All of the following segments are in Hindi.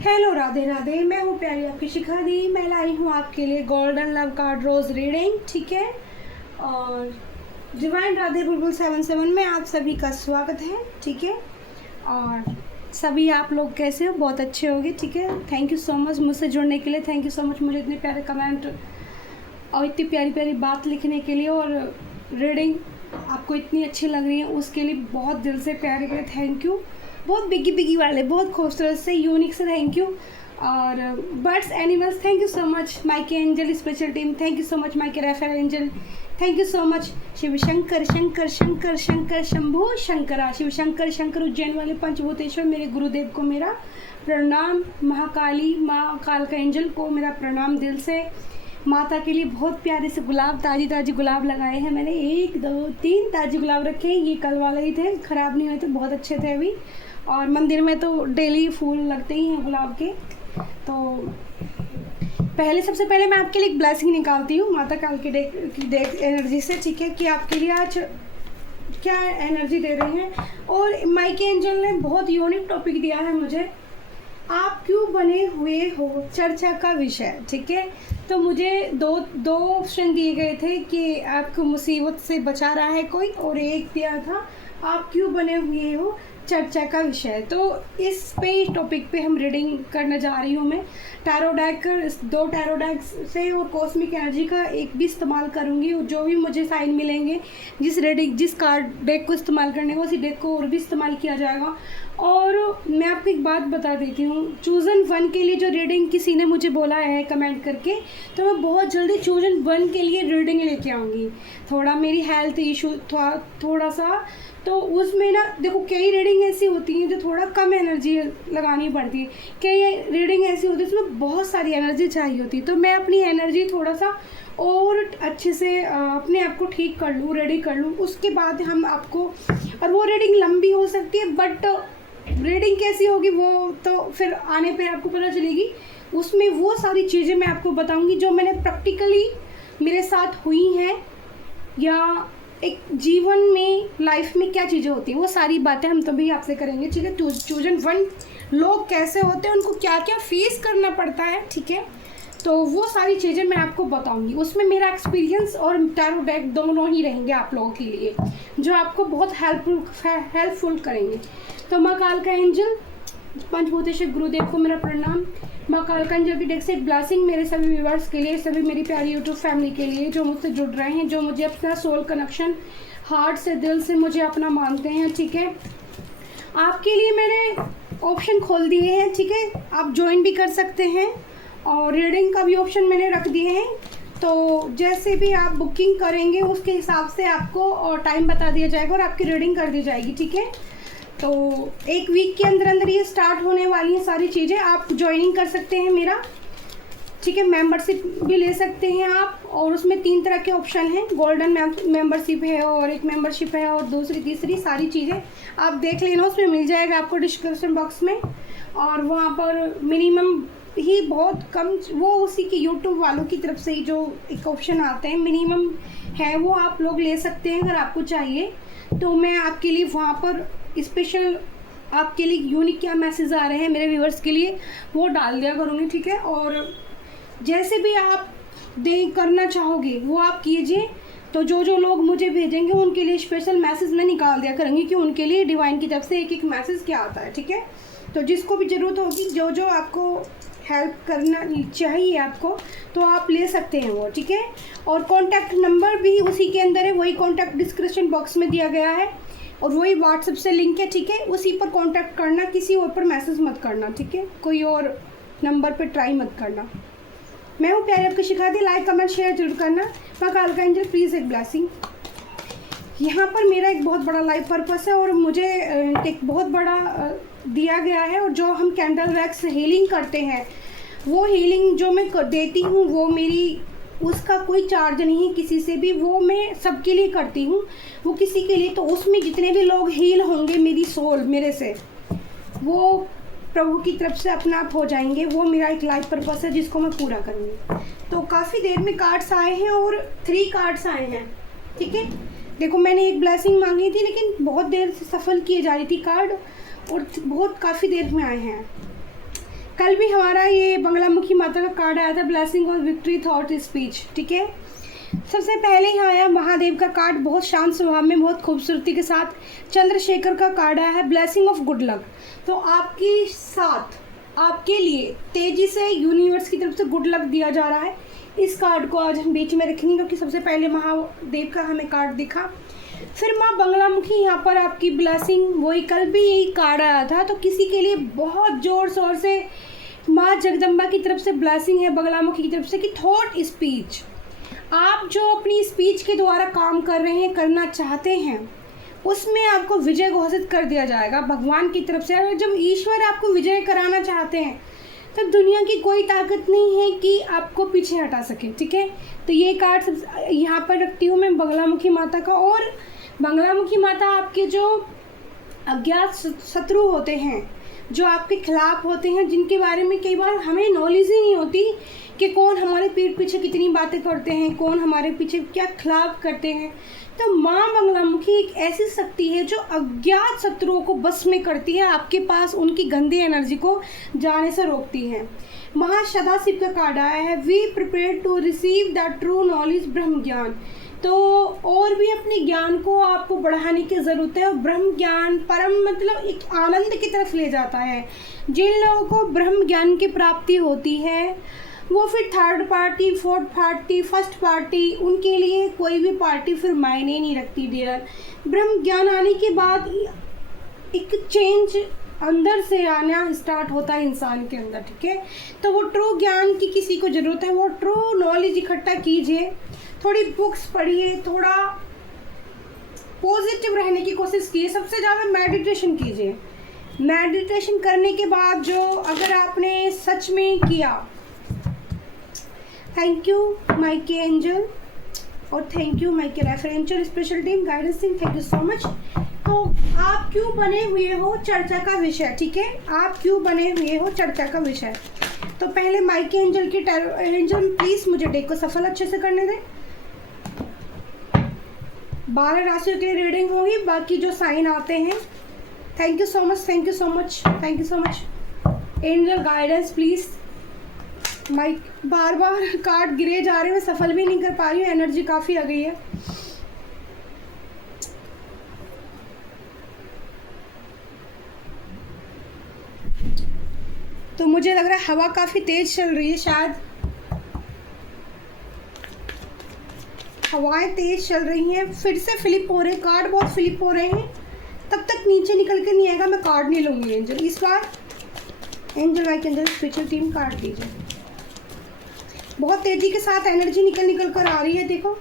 हेलो, राधे राधे। मैं हूँ प्यारी आपकी शिखा दी। मैं लाई हूँ आपके लिए गोल्डन लव कार्ड रोज़ रीडिंग, ठीक है। और डिवाइन राधे बुलबुल 77 में आप सभी का स्वागत है, ठीक है। और सभी आप लोग कैसे हो? बहुत अच्छे होंगे, ठीक है। थैंक यू सो मच मुझसे जुड़ने के लिए। थैंक यू सो मच मुझे इतने प्यारे कमेंट और इतनी प्यारी प्यारी बात लिखने के लिए, और रीडिंग आपको इतनी अच्छी लग रही है उसके लिए बहुत दिल से प्यारे के लिए थैंक यू। बहुत बिगी बिगी वाले, बहुत खूबसूरत से, यूनिक से थैंक यू। और birds animals, thank you so much. माइके angel special team, thank you so much. माइके refer angel, thank you so much. Shiv Shankar Shankar Shankar Shankar Shambhu Shankara, Shiv Shankar Shankar Ujjain वाले पंचभूतेश्वर मेरे गुरुदेव को मेरा प्रणाम। महाकाली माँ काल का एंजल को मेरा प्रणाम दिल से। माता के लिए बहुत प्यारे से गुलाब, ताजी ताजी गुलाब लगाए हैं मैंने। 1 2 3 ताजी गुलाब रखे हैं। ये कल वाले ही थे, ख़राब नहीं हुए थे, बहुत अच्छे थे अभी। और मंदिर में तो डेली फूल लगते ही हैं गुलाब के। तो सबसे पहले मैं आपके लिए एक ब्लेसिंग निकालती हूँ माता काल की डेक एनर्जी से, ठीक है, कि आपके लिए आज क्या एनर्जी दे रहे हैं। और माइके एंजल ने बहुत यूनिक टॉपिक दिया है मुझे, आप क्यों बने हुए हो, चर्चा का विषय, ठीक है। तो मुझे दो ऑप्शन दिए गए थे कि आपको मुसीबत से बचा रहा है कोई, और एक दिया था आप क्यों बने हुए हो, चर्चा का विषय। तो इस टॉपिक पे हम रीडिंग करने जा रही हूँ मैं। टैरो डेक, 2 टैरो डेक से और कॉस्मिक एनर्जी का एक भी इस्तेमाल करूँगी। जो भी मुझे साइन मिलेंगे, जिस कार्ड डेक को इस्तेमाल करने को, उसी डेक को और भी इस्तेमाल किया जाएगा। और मैं आपको एक बात बता देती हूँ, चूज़न 1 के लिए जो रीडिंग किसी ने मुझे बोला है कमेंट करके, तो मैं बहुत जल्दी चूज़न 1 के लिए रीडिंग लेके आऊँगी। थोड़ा मेरी हेल्थ इशू थोड़ा सा, तो उसमें ना देखो, कई रीडिंग ऐसी होती हैं जो थोड़ा कम एनर्जी लगानी पड़ती है, कई रीडिंग ऐसी होती है उसमें बहुत सारी एनर्जी चाहिए होती है। तो मैं अपनी एनर्जी थोड़ा सा और अच्छे से अपने आप को ठीक कर लूँ, रेडी कर लूँ, उसके बाद हम आपको, और वो रीडिंग लंबी हो सकती है, बट रीडिंग कैसी होगी वो तो फिर आने पे आपको पता चलेगी। उसमें वो सारी चीज़ें मैं आपको बताऊँगी जो मैंने प्रैक्टिकली मेरे साथ हुई हैं, या एक जीवन में, लाइफ में क्या चीज़ें होती हैं, वो सारी बातें हम तभी आपसे करेंगे, ठीक है। चूज़न 1 लोग कैसे होते हैं, उनको क्या क्या फेस करना पड़ता है, ठीक है। तो वो सारी चीज़ें मैं आपको बताऊंगी। उसमें मेरा एक्सपीरियंस और टैरो डेक दोनों ही रहेंगे आप लोगों के लिए, जो आपको बहुत हेल्पफुल करेंगे। तो माँ काल का एंजल, पंचभूतेश्वर गुरुदेव को मेरा प्रणाम। माँ काल का एंजल की डेक से एक ब्लेसिंग मेरे सभी व्यूअर्स के लिए, सभी मेरी प्यारी यूट्यूब फैमिली के लिए जो मुझसे जुड़ रहे हैं, जो मुझे अपना सोल कनेक्शन हार्ट से, दिल से मुझे अपना मानते हैं, ठीक है। आपके लिए मैंने ऑप्शन खोल दिए हैं, ठीक है। आप ज्वाइन भी कर सकते हैं, और रीडिंग का भी ऑप्शन मैंने रख दिए हैं। तो जैसे भी आप बुकिंग करेंगे उसके हिसाब से आपको और टाइम बता दिया जाएगा और आपकी रीडिंग कर दी जाएगी, ठीक है। तो 1 वीक के अंदर अंदर ये स्टार्ट होने वाली हैं सारी चीज़ें। आप ज्वाइनिंग कर सकते हैं मेरा, ठीक है। मेंबरशिप भी ले सकते हैं आप, और उसमें 3 तरह के ऑप्शन हैं। गोल्डन मेंबरशिप है, और एक मेंबरशिप है, और दूसरी तीसरी सारी चीज़ें आप देख लेना, उसमें मिल जाएगा आपको डिस्क्रिप्शन बॉक्स में। और वहाँ पर मिनिमम ही बहुत कम, वो उसी के यूट्यूब वालों की तरफ से ही जो एक ऑप्शन आते हैं मिनिमम है, वो आप लोग ले सकते हैं अगर आपको चाहिए। तो मैं आपके लिए वहाँ पर स्पेशल, आपके लिए यूनिक क्या मैसेज आ रहे हैं मेरे व्यूअर्स के लिए, वो डाल दिया करूँगी, ठीक है। और जैसे भी आप करना चाहोगे वो आप कीजिए। तो जो लोग मुझे भेजेंगे उनके लिए स्पेशल मैसेज मैं निकाल दिया करूँगी कि उनके लिए डिवाइन की तरफ से एक मैसेज क्या आता है, ठीक है। तो जिसको भी ज़रूरत होगी, जो आपको हेल्प करना चाहिए आपको, तो आप ले सकते हैं वो, ठीक है। और कॉन्टैक्ट नंबर भी उसी के अंदर है, वही कॉन्टैक्ट डिस्क्रिप्शन बॉक्स में दिया गया है, और वही व्हाट्सएप से लिंक है, ठीक है। उसी पर कांटेक्ट करना, किसी और पर मैसेज मत करना, ठीक है। कोई और नंबर पे ट्राई मत करना। मैं हूँ प्यारी आपकी शिखा दी। लाइक कमेंट शेयर जरूर करना। माँ काल का एंजल प्लीज़ एक ब्लेसिंग। यहाँ पर मेरा एक बहुत बड़ा लाइफ पर्पस है, और मुझे एक बहुत बड़ा दिया गया है। और जो हम कैंडल वैक्स हीलिंग करते हैं, वो हीलिंग जो मैं देती हूँ, वो मेरी, उसका कोई चार्ज नहीं है किसी से भी, वो मैं सबके लिए करती हूँ, वो किसी के लिए। तो उसमें जितने भी लोग हील होंगे, मेरी सोल मेरे से, वो प्रभु की तरफ से अपना आप हो जाएंगे। वो मेरा एक लाइफ पर्पस है जिसको मैं पूरा करूँगी। तो काफ़ी देर में कार्ड्स आए हैं, और 3 कार्ड्स आए हैं, ठीक है। देखो, मैंने एक ब्लेसिंग मांगी थी, लेकिन बहुत देर से सफल किए जा रही थी कार्ड, और बहुत काफ़ी देर में आए हैं। कल भी हमारा ये बंगलामुखी माता का कार्ड आया था, ब्लेसिंग और विक्ट्री थॉट स्पीच, ठीक है। सबसे पहले यहाँ आया महादेव का कार्ड, बहुत शांत स्वभाव में, बहुत खूबसूरती के साथ। चंद्रशेखर का कार्ड आया है, ब्लेसिंग ऑफ गुड लक। तो आपके साथ, आपके लिए तेजी से यूनिवर्स की तरफ से गुड लक दिया जा रहा है। इस कार्ड को आज हम बीच में रखेंगे क्योंकि सबसे पहले महादेव का हमें कार्ड दिखा, फिर माँ बंगलामुखी, यहाँ पर आपकी ब्लेसिंग, वही कल भी यही कार्ड आया था। तो किसी के लिए बहुत ज़ोर शोर से माँ जगदम्बा की तरफ से ब्लेसिंग है, बंगलामुखी की तरफ से, कि थॉट स्पीच, आप जो अपनी स्पीच के द्वारा काम कर रहे हैं, करना चाहते हैं, उसमें आपको विजय घोषित कर दिया जाएगा भगवान की तरफ से। और जब ईश्वर आपको विजय कराना चाहते हैं तो दुनिया की कोई ताकत नहीं है कि आपको पीछे हटा सके, ठीक है। तो ये कार्ड सब यहाँ पर रखती हूँ मैं बंगलामुखी माता का। और बंगलामुखी माता आपके जो अज्ञात शत्रु होते हैं, जो आपके खिलाफ होते हैं, जिनके बारे में कई बार हमें नॉलेज ही नहीं होती कि कौन हमारे पीठ पीछे कितनी बातें करते हैं, कौन हमारे पीछे क्या खिलाफ करते हैं। तो माँ बंगलामुखी एक ऐसी शक्ति है जो अज्ञात शत्रुओं को बस में करती है, आपके पास उनकी गंदी एनर्जी को जाने से रोकती है। महासदाशिव का कार्ड आया है, we prepare to receive the true knowledge, ब्रह्म ज्ञान। तो और भी अपने ज्ञान को आपको बढ़ाने की ज़रूरत है। और ब्रह्म ज्ञान परम मतलब एक आनंद की तरफ ले जाता है। जिन लोगों को ब्रह्म ज्ञान की प्राप्ति होती है वो फिर third party, fourth party, first party, उनके लिए कोई भी पार्टी फिर मायने नहीं रखती डियर। ब्रह्म ज्ञान आने के बाद एक चेंज अंदर से आना स्टार्ट होता है इंसान के अंदर, ठीक है। तो वो ट्रू ज्ञान की किसी को ज़रूरत है, वो ट्रू नॉलेज इकट्ठा कीजिए, थोड़ी बुक्स पढ़िए, थोड़ा पॉजिटिव रहने की कोशिश कीजिए, सबसे ज़्यादा मेडिटेशन कीजिए। मेडिटेशन करने के बाद जो अगर आपने सच में किया, थैंक यू माइके एंजल और थैंक यू माइके referential special team guidance team, thank you so much. तो आप क्यों बने हुए हो चर्चा का विषय, ठीक है, आप क्यों बने हुए हो चर्चा का विषय। तो पहले माइके एंजल की एंजल प्लीज़ मुझे डेक को सफल अच्छे से करने दें। 12 राशियों की रीडिंग होगी, बाकी जो साइन आते हैं। Thank you so much, thank you so much, thank you so much. Angel guidance please. Mic बार बार कार्ड गिरे जा रहे हैं, मैं सफल भी नहीं कर पा रही हूँ, एनर्जी काफ़ी आ गई है। तो मुझे लग रहा है हवा काफ़ी तेज़ चल रही है, शायद हवाएं तेज़ चल रही हैं, फिर से फ्लिप हो रहे हैं कार्ड, बहुत फ्लिप हो रहे हैं। तब तक नीचे निकल के नहीं आएगा, मैं कार्ड नहीं लूँगी एंजल इस बार। Angel like angel special team card दीजिए। बहुत तेज़ी के साथ एनर्जी निकल कर आ रही है, देखो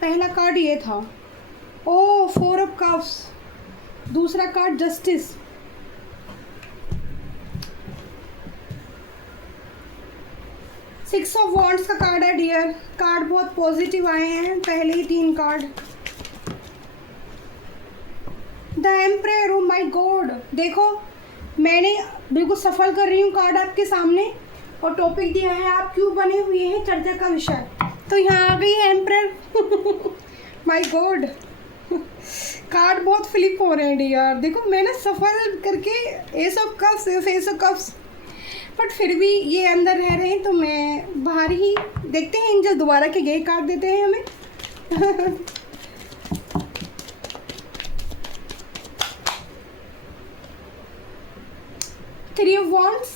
पहला कार्ड ये था, ओ 4 ऑफ कप्स, दूसरा card justice, six of wands का कार्ड है डियर। कार्ड बहुत पॉजिटिव आए हैं, पहले ही 3 card. The emperor, oh my God, देखो मैंने बिल्कुल सफल कर रही हूँ कार्ड आपके सामने, और टॉपिक दिया है आप क्यों बने हुए हैं चर्चा का विषय। तो यहाँ आ गई है एम्परर। माय गॉड, कार्ड बहुत फ्लिप हो रहे हैं डियर, देखो मैंने सफल करके S of cups, S of cups, but फिर भी ये अंदर रह रहे हैं, तो मैं बाहर ही देखते हैं एंजल दोबारा के गए कार्ड देते हैं हमें। 3 of wands,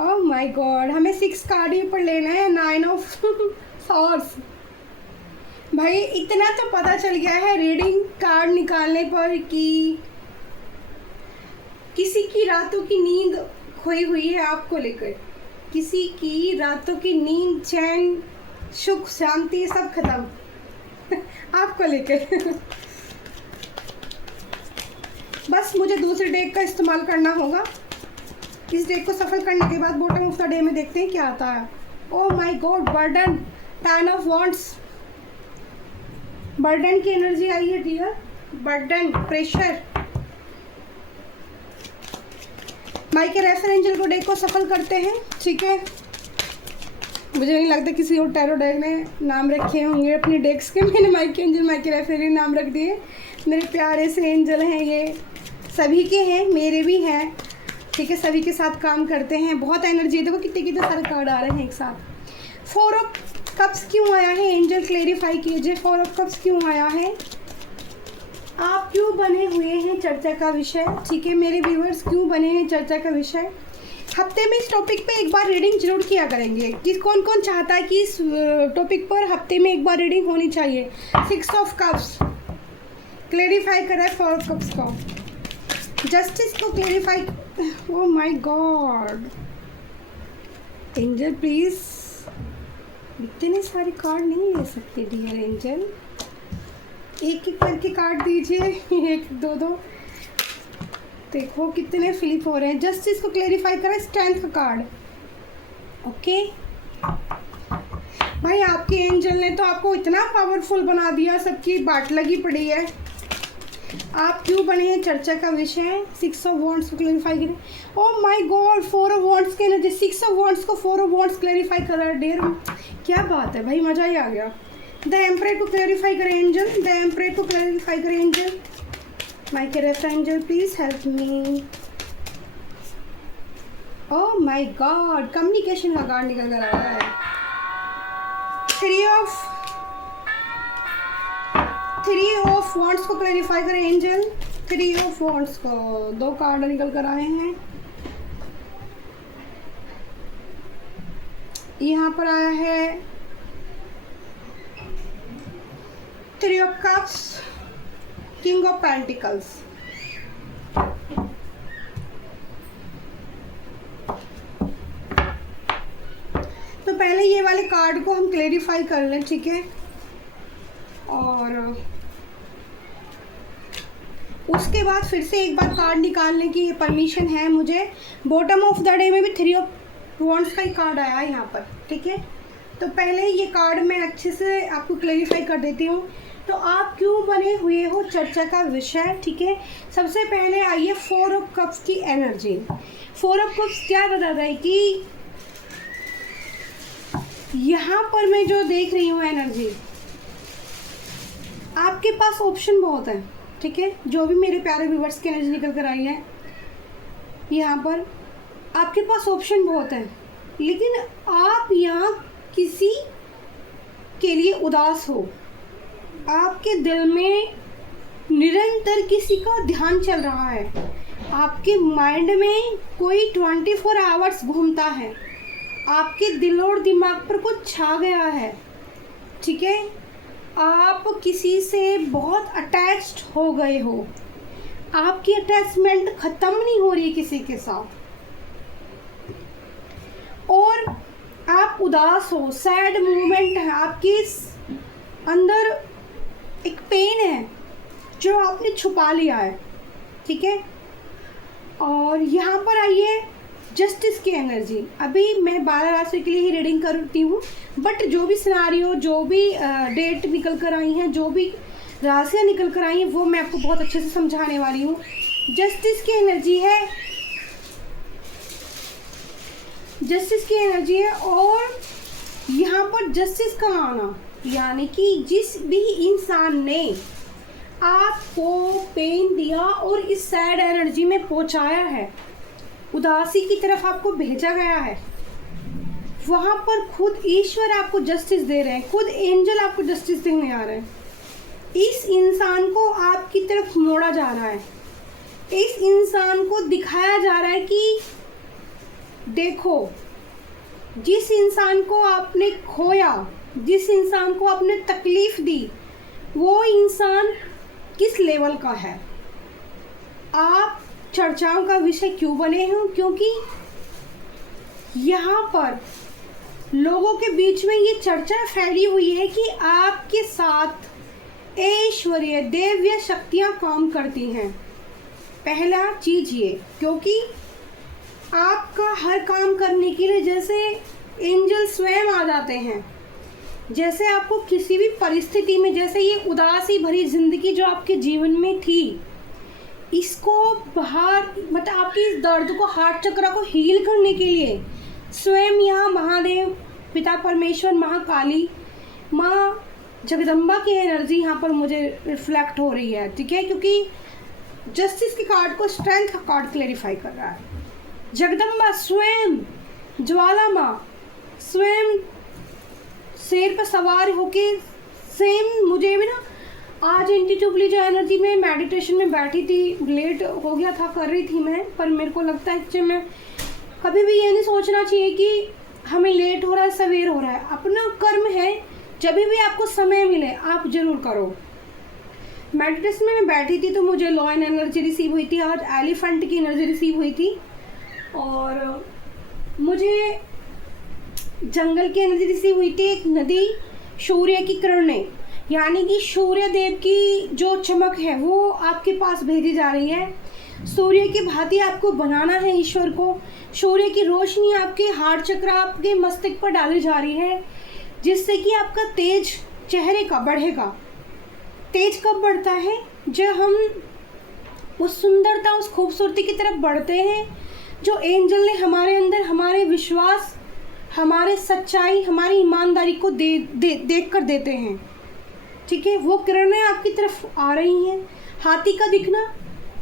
oh my God, हमें 6 कार्ड ही ऊपर लेना है, 9 ऑफ सॉर्ड्स। भाई इतना तो पता चल गया है रीडिंग कार्ड निकालने पर कि किसी की रातों की नींद खोई हुई है आपको लेकर, किसी की रातों की नींद, चैन, सुख, शांति सब खत्म आपको लेकर। बस मुझे दूसरे डेक का इस्तेमाल करना होगा। इस डेक को सफल करने के बाद बॉटम ऑफ द डे में देखते हैं क्या आता है। Oh my God, burden, 10 of wands, burden की एनर्जी आई है डियर, बर्डन, प्रेशर। माइके रेफर एंजल को डेक को सफल करते हैं, ठीक है। मुझे नहीं लगता किसी और टैरो डेक ने नाम रखे होंगे अपने डेक्स के, मैंने माइके एंजल, माइके रेफर नाम रख दिए। मेरे प्यारे से एंजल हैं ये, सभी के हैं, मेरे भी हैं, ठीक है, सभी के साथ काम करते हैं। बहुत एनर्जी, देखो कितने कितने सारे कार्ड आ रहे हैं एक साथ। 4 ऑफ कप्स क्यों आया है एंजल, क्लेरिफाई कीजिए 4 ऑफ कप्स क्यों आया है, आप क्यों बने हुए हैं चर्चा का विषय, ठीक है मेरे व्यूअर्स, क्यों बने हैं चर्चा का विषय। हफ्ते में इस टॉपिक पे एक बार रीडिंग जरूर किया करेंगे कि कौन कौन चाहता है कि इस टॉपिक पर हफ्ते में एक बार रीडिंग होनी चाहिए। 6 ऑफ कप्स क्लेरिफाई करा है 4 ऑफ कप्स को, जस्टिस को clarify. Oh my God angel please, इतने सारे कार्ड नहीं ले सकते डियर एंजल, एक एक करके कार्ड दीजिए, 1 2 2, देखो कितने फ्लिप हो रहे हैं। जस्टिस को क्लेरिफाई करा, स्ट्रेंथ का कार्ड। ओके भाई, आपके एंजल ने तो आपको इतना पावरफुल बना दिया, सबकी बाट लगी पड़ी है। आप क्यों बने हैं चर्चा का विषय। 6 ऑफ वॉन्ड्स को क्लेरिफाई करें। Oh my God 4 of wands के एनर्जी, 6 ऑफ वॉन्ड्स को 4 ऑफ वॉन्ड्स क्लेरिफाई कर रहा है डियर, क्या बात है भाई, मज़ा ही आ गया। द एम्परर को क्लेरिफाई करें एंजल, द एम्परर को क्लेरिफाई करें angel, my character angel please help me. Oh my God communication का कार्ड निकल कर आया है। 3 ऑफ वॉन्ड्स को क्लेरिफाई करें एंजल, 3 ऑफ वॉन्ड्स को 2 कार्ड निकल कर आए हैं। यहाँ पर आया है 3 of cups, king of pentacles. तो पहले ये वाले कार्ड को हम क्लेरिफाई कर लें, ठीक है, और उसके बाद फिर से एक बार कार्ड निकालने की परमिशन है मुझे। बॉटम ऑफ द डे में भी 3 ऑफ वॉन्ड्स का ही कार्ड आया है यहाँ पर, ठीक है। तो पहले ये कार्ड मैं अच्छे से आपको क्लेरिफाई कर देती हूँ। तो आप क्यों बने हुए हो चर्चा का विषय, ठीक है। सबसे पहले आइए 4 ऑफ कप्स की एनर्जी। 4 ऑफ कप्स क्या बता रहा है कि यहाँ पर मैं जो देख रही हूँ एनर्जी, आपके पास ऑप्शन बहुत है, ठीक है। जो भी मेरे प्यारे व्यूवर्स की एनर्जी निकल कर आई है, यहाँ पर आपके पास ऑप्शन बहुत है, लेकिन आप यहाँ किसी के लिए उदास हो, आपके दिल में निरंतर किसी का ध्यान चल रहा है, आपके माइंड में कोई 24 आवर्स घूमता है, आपके दिल और दिमाग पर कुछ छा गया है, ठीक है। आप किसी से बहुत अटैच्ड हो गए हो, आपकी अटैचमेंट ख़त्म नहीं हो रही किसी के साथ, और आप उदास हो, सैड मोमेंट है, आपके अंदर एक पेन है जो आपने छुपा लिया है, ठीक है। और यहाँ पर आइए जस्टिस की एनर्जी। अभी मैं 12 राशि के लिए ही रीडिंग करती हूँ, बट जो भी सिनारियो, जो भी डेट निकल कर आई हैं, जो भी राशियाँ निकल कर आई हैं, वो मैं आपको बहुत अच्छे से समझाने वाली हूँ। जस्टिस की एनर्जी है, जस्टिस की एनर्जी है, और यहाँ पर जस्टिस का आना यानी कि जिस भी इंसान ने आपको पेन दिया और इस सैड एनर्जी में पहुँचाया है, उदासी की तरफ आपको भेजा गया है, वहाँ पर खुद ईश्वर आपको जस्टिस दे रहे हैं, खुद एंजल आपको जस्टिस देने आ रहे हैं। इस इंसान को आपकी तरफ मोड़ा जा रहा है, इस इंसान को दिखाया जा रहा है कि देखो, जिस इंसान को आपने खोया, जिस इंसान को आपने तकलीफ दी, वो इंसान किस लेवल का है। आप चर्चाओं का विषय क्यों बने हैं, क्योंकि यहाँ पर लोगों के बीच में ये चर्चा फैली हुई है कि आपके साथ ऐश्वर्य देव्य शक्तियाँ काम करती हैं। पहला चीज़ ये, क्योंकि आपका हर काम करने के लिए जैसे एंजल स्वयं आ जाते हैं, जैसे आपको किसी भी परिस्थिति में, जैसे ये उदासी भरी जिंदगी जो आपके जीवन में थी, इसको बाहर, मतलब आपकी इस दर्द को, हार्ट चक्र को हील करने के लिए स्वयं यहाँ महादेव, पिता परमेश्वर, महाकाली, माँ जगदम्बा की एनर्जी यहाँ पर मुझे रिफ्लेक्ट हो रही है, ठीक है, क्योंकि जस्टिस के कार्ड को स्ट्रेंथ का कार्ड क्लेरिफाई कर रहा है। जगदम्बा स्वयं ज्वाला माँ स्वयं शेर पर सवार होके सेम मुझे भी ना आज इंट्यूटिवली जो एनर्जी में मेडिटेशन में बैठी थी, लेट हो गया था, कर रही थी मैं, पर मेरे को लगता है कि मैं कभी भी ये नहीं सोचना चाहिए कि हमें लेट हो रहा है सवेर हो रहा है। अपना कर्म है, जब भी आपको समय मिले आप जरूर करो। मेडिटेशन में मैं बैठी थी तो मुझे लॉयन एनर्जी रिसीव हुई थी, आज एलिफेंट की एनर्जी रिसीव हुई थी और मुझे जंगल की एनर्जी रिसीव हुई थी। एक नदी सूर्य की किरणें, यानी कि सूर्य देव की जो चमक है वो आपके पास भेजी जा रही है। सूर्य की भांति आपको बनाना है ईश्वर को। सूर्य की रोशनी आपके हार्ट चक्र, आपके मस्तिष्क पर डाली जा रही है, जिससे कि आपका तेज चेहरे का बढ़ेगा। तेज कब बढ़ता है? जब हम उस सुंदरता, उस खूबसूरती की तरफ बढ़ते हैं जो एंजल ने हमारे अंदर हमारे विश्वास, हमारे सच्चाई, हमारी ईमानदारी को देख कर देते हैं, ठीक है। वो किरणें आपकी तरफ आ रही हैं। हाथी का दिखना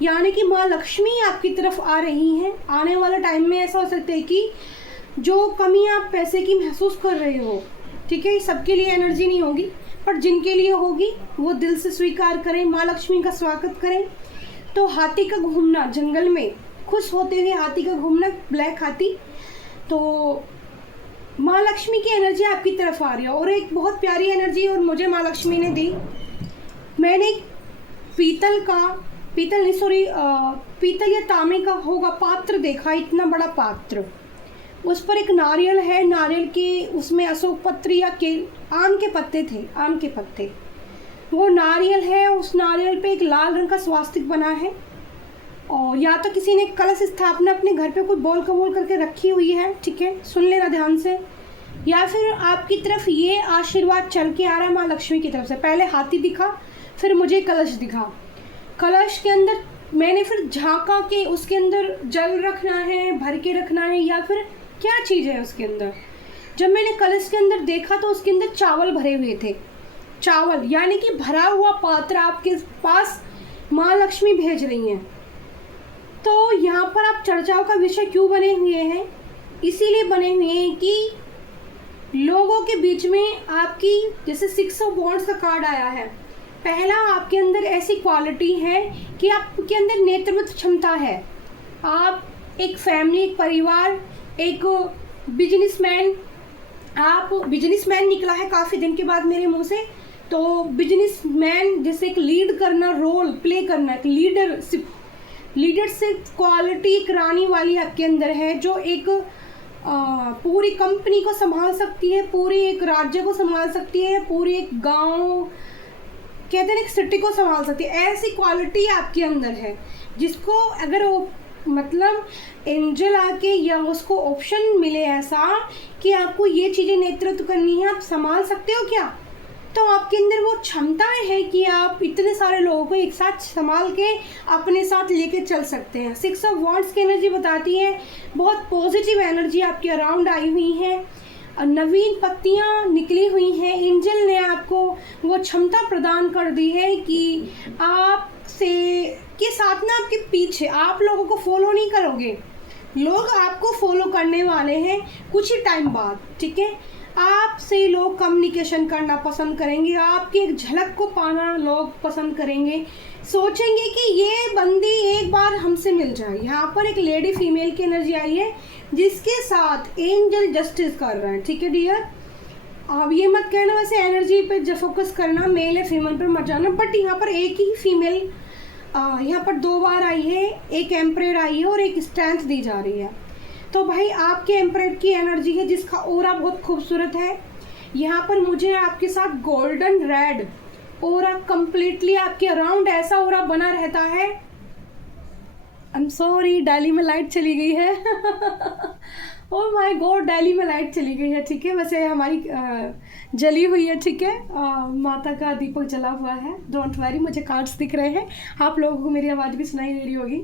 यानी कि माँ लक्ष्मी आपकी तरफ आ रही हैं। आने वाला टाइम में ऐसा हो सकता है कि जो कमी आप पैसे की महसूस कर रहे हो, ठीक है, सबके लिए एनर्जी नहीं होगी, पर जिनके लिए होगी वो दिल से स्वीकार करें, माँ लक्ष्मी का स्वागत करें। तो हाथी का घूमना जंगल में, खुश होते हुए हाथी का घूमना, ब्लैक हाथी, तो माँ लक्ष्मी की एनर्जी आपकी तरफ आ रही है। और एक बहुत प्यारी एनर्जी और मुझे माँ लक्ष्मी ने दी। मैंने पीतल या तांबे का होगा पात्र देखा, इतना बड़ा पात्र, उस पर एक नारियल है, नारियल के उसमें अशोक पत्र या आम के पत्ते थे, आम के पत्ते, वो नारियल है। उस नारियल पे एक लाल रंग का स्वास्तिक बना है और या तो किसी ने कलश स्थापना अपने घर पे कोई बोल कबूल करके रखी हुई है, ठीक है, सुन लेना ध्यान से, या फिर आपकी तरफ ये आशीर्वाद चल के आ रहा है माँ लक्ष्मी की तरफ से। पहले हाथी दिखा, फिर मुझे कलश दिखा। कलश के अंदर मैंने फिर झांका के उसके अंदर जल रखना है, भर के रखना है, या फिर क्या चीज़ है उसके अंदर। जब मैंने कलश के अंदर देखा तो उसके अंदर चावल भरे हुए थे। चावल यानी कि भरा हुआ पात्र आपके पास माँ लक्ष्मी भेज रही हैं। तो यहाँ पर आप चर्चाओं का विषय क्यों बने हुए हैं? इसीलिए बने हुए हैं कि लोगों के बीच में आपकी, जैसे 6 ऑफ वॉन्ड्स का कार्ड आया है, पहला आपके अंदर ऐसी क्वालिटी है कि आपके अंदर नेतृत्व क्षमता है। आप एक फैमिली, एक परिवार, एक बिजनेसमैन, आप बिजनेसमैन निकला है काफ़ी दिन के बाद मेरे मुंह से, तो बिजनेसमैन जैसे एक लीड करना, रोल प्ले करना, एक लीडरशिप क्वालिटी एक रानी वाली आपके अंदर है, जो एक पूरी कंपनी को संभाल सकती है, पूरी एक राज्य को संभाल सकती है, पूरी एक गांव, कहते हैं एक सिटी को संभाल सकती है। ऐसी क्वालिटी आपके अंदर है जिसको अगर वो मतलब एंजल आके या उसको ऑप्शन मिले ऐसा कि आपको ये चीज़ें नेतृत्व करनी है, आप संभाल सकते हो क्या, तो आपके अंदर वो क्षमताएं है कि आप इतने सारे लोगों को एक साथ संभाल के अपने साथ लेके चल सकते हैं। 6 ऑफ वॉन्ड्स की एनर्जी बताती है बहुत पॉजिटिव एनर्जी आपके अराउंड आई हुई है, नवीन पत्तियां निकली हुई हैं। एंजल ने आपको वो क्षमता प्रदान कर दी है कि आपसे के साथ ना आपके पीछे, आप लोगों को फॉलो नहीं करोगे, लोग आपको फॉलो करने वाले हैं कुछ ही टाइम बाद, ठीक है। आपसे लोग कम्युनिकेशन करना पसंद करेंगे, आपकी एक झलक को पाना लोग पसंद करेंगे, सोचेंगे कि ये बंदी एक बार हमसे मिल जाए। यहाँ पर एक लेडी फीमेल की एनर्जी आई है जिसके साथ एंजल जस्टिस कर रहे हैं, ठीक है डियर। अब ये मत कहना वैसे एनर्जी पे जो फोकस करना, मेल या फीमेल पर मत जाना, बट यहाँ पर एक ही फीमेल यहाँ पर 2 बार आई है, एक एम्परर आई है और एक स्ट्रेंथ दी जा रही है। तो भाई आपके एम्परर की एनर्जी है जिसका ऑरा बहुत खूबसूरत है। यहाँ पर मुझे आपके साथ गोल्डन रेड ऑरा कंप्लीटली आपके अराउंड ऐसा ऑरा बना रहता है। आई एम सॉरी, दिल्ली में लाइट चली गई है। ओह माय गॉड, दिल्ली में लाइट चली गई है, ठीक है। वैसे हमारी जली हुई है, ठीक है, माता का दीपक जला हुआ है, डोंट वरी। मुझे कार्ड्स दिख रहे हैं, आप लोगों को मेरी आवाज़ भी सुनाई दे रही होगी।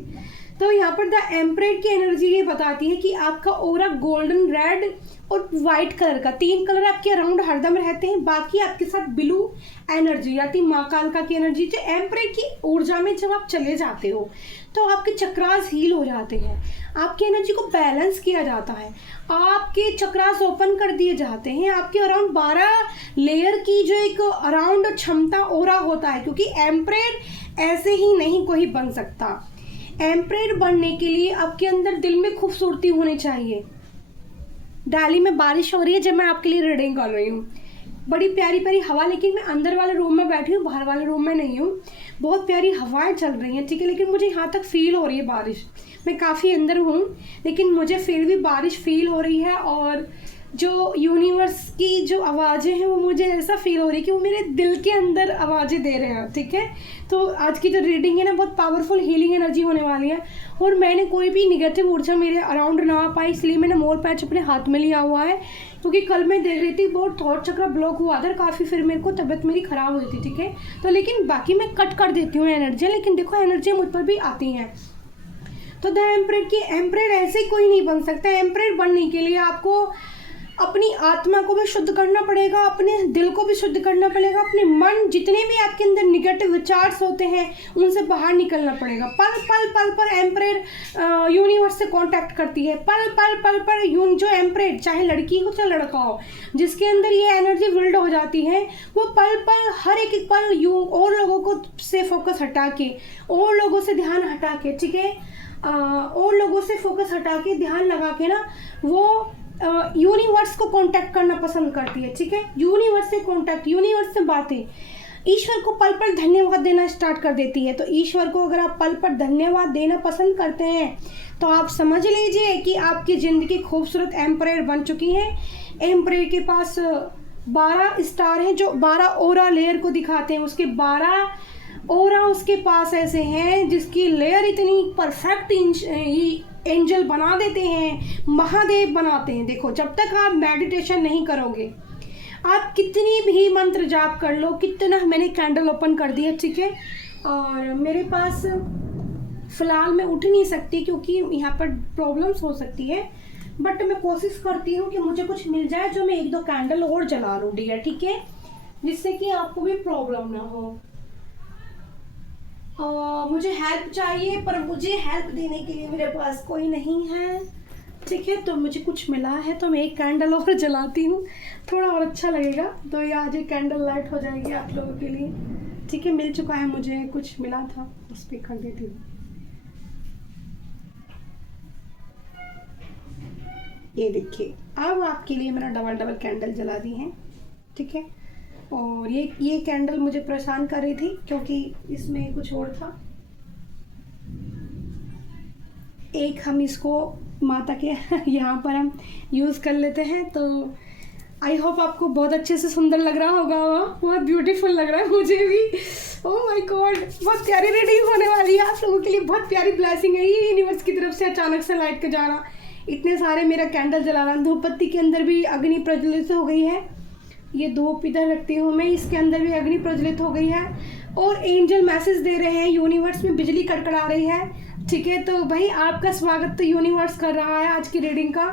तो यहाँ पर द एम्परेट की एनर्जी ये बताती है कि आपका ऑरा गोल्डन, रेड और वाइट कलर का, 3 कलर आपके अराउंड हरदम रहते हैं। बाकी आपके साथ ब्लू एनर्जी यानी माँ कालका की एनर्जी, जो एम्परेट की ऊर्जा में जब आप चले जाते हो तो आपके चक्रास हील हो जाते हैं, आपकी एनर्जी को बैलेंस किया जाता है, आपके चक्रास ओपन कर दिए जाते हैं। आपके अराउंड 12 लेयर की जो एक अराउंड क्षमता ओरा होता है, क्योंकि एम्परेट ऐसे ही नहीं कोई बन सकता। एम्परेट बनने के लिए आपके अंदर दिल में खूबसूरती होनी चाहिए। दिल्ली में बारिश हो रही है जब मैं आपके लिए रीडिंग कर रही हूँ, बड़ी प्यारी प्यारी हवा, लेकिन मैं अंदर वाले रूम में बैठी हूँ, बाहर वाले रूम में नहीं हूँ। बहुत प्यारी हवाएं चल रही हैं, ठीक है, लेकिन मुझे यहाँ तक फील हो रही है बारिश। मैं काफ़ी अंदर हूँ लेकिन मुझे फिर भी बारिश फील हो रही है, और जो यूनिवर्स की जो आवाज़ें हैं वो मुझे ऐसा फील हो रही है कि वो मेरे दिल के अंदर आवाज़ें दे रहे हैं, ठीक है। तो आज की जो रीडिंग है ना, बहुत पावरफुल हीलिंग एनर्जी होने वाली है, और मैंने कोई भी निगेटिव ऊर्जा मेरे अराउंड ना आ पाई, इसलिए मैंने मोर पैच अपने हाथ में लिया हुआ है, क्योंकि कल मैं देख रही थी बहुत थॉट चक्र ब्लॉक हुआ था काफ़ी, फिर मेरे को तबीयत मेरी ख़राब हुई थी, ठीक है। तो लेकिन बाकी मैं कट कर देती हूँ एनर्जी, लेकिन देखो एनर्जी मुझ पर भी आती हैं। तो द एम्परेट की, एम्परेट ऐसे ही कोई नहीं बन सकता। एम्परेट बनने के लिए आपको अपनी आत्मा को भी शुद्ध करना पड़ेगा, अपने दिल को भी शुद्ध करना पड़ेगा, अपने मन, जितने भी आपके अंदर निगेटिव विचार्स होते हैं उनसे बाहर निकलना पड़ेगा। पल पल पल पर एम्परेट यूनिवर्स से कांटेक्ट करती है। पल पल पल पर जो एम्परेट, चाहे लड़की हो चाहे लड़का हो, जिसके अंदर ये एनर्जी बिल्ड हो जाती है, वो पल पल, हर एक पल और लोगों को से फोकस हटा के, और लोगों से ध्यान हटा के, ठीक है, और लोगों से फोकस हटा के ध्यान लगा के ना, वो यूनिवर्स को कांटेक्ट करना पसंद करती है, ठीक है। यूनिवर्स से कांटेक्ट, यूनिवर्स से बातें, ईश्वर को पल पल धन्यवाद देना स्टार्ट कर देती है। तो ईश्वर को अगर आप पल पल धन्यवाद देना पसंद करते हैं तो आप समझ लीजिए कि आपकी ज़िंदगी खूबसूरत एम्परेट बन चुकी है। एम्परेट के पास 12 स्टार हैं जो 12 ओरा लेयर को दिखाते हैं, उसके 12 ओरा उसके पास ऐसे हैं जिसकी लेयर इतनी परफेक्ट एंजल बना देते हैं, महादेव बनाते हैं। देखो, जब तक आप मेडिटेशन नहीं करोगे, आप कितनी भी मंत्र जाप कर लो, कितना, मैंने कैंडल ओपन कर दिया, ठीक है, और मेरे पास फ़िलहाल मैं उठ नहीं सकती क्योंकि यहाँ पर प्रॉब्लम्स हो सकती है, बट मैं कोशिश करती हूँ कि मुझे कुछ मिल जाए जो मैं 1-2 कैंडल और जला लूँ, डियर, ठीक है, जिससे कि आपको भी प्रॉब्लम ना हो। मुझे हेल्प चाहिए, पर मुझे हेल्प देने के लिए मेरे पास कोई नहीं है, ठीक है। तो मुझे कुछ मिला है तो मैं 1 कैंडल और जलाती हूँ, थोड़ा और अच्छा लगेगा। तो ये आज एक कैंडल लाइट हो जाएगी आप लोगों के लिए, ठीक है। मिल चुका है, मुझे कुछ मिला था, उस पर कर देती हूँ। ये देखिए, अब आपके लिए मैंने डबल कैंडल जला दी है, ठीक है। और ये कैंडल मुझे परेशान कर रही थी क्योंकि इसमें कुछ और था। एक हम इसको माता के यहाँ पर हम यूज़ कर लेते हैं। तो आई होप आपको बहुत अच्छे से सुंदर लग रहा होगा, बहुत ब्यूटीफुल लग रहा है मुझे भी। ओह माय गॉड, बहुत प्यारी रीडिंग होने वाली है आप लोगों के लिए, बहुत प्यारी ब्लेसिंग है ये यूनिवर्स की तरफ से अचानक से लाइट का जाना, इतने सारे मेरा कैंडल जलाना। धूपबत्ती के अंदर भी अग्नि प्रज्वलित हो गई है, ये धूप इधर रखती हूँ मैं, इसके अंदर भी अग्नि प्रज्वलित हो गई है, और एंजल मैसेज दे रहे हैं, यूनिवर्स में बिजली कड़कड़ा रही है, ठीक है। तो भाई आपका स्वागत तो यूनिवर्स कर रहा है आज की रीडिंग का।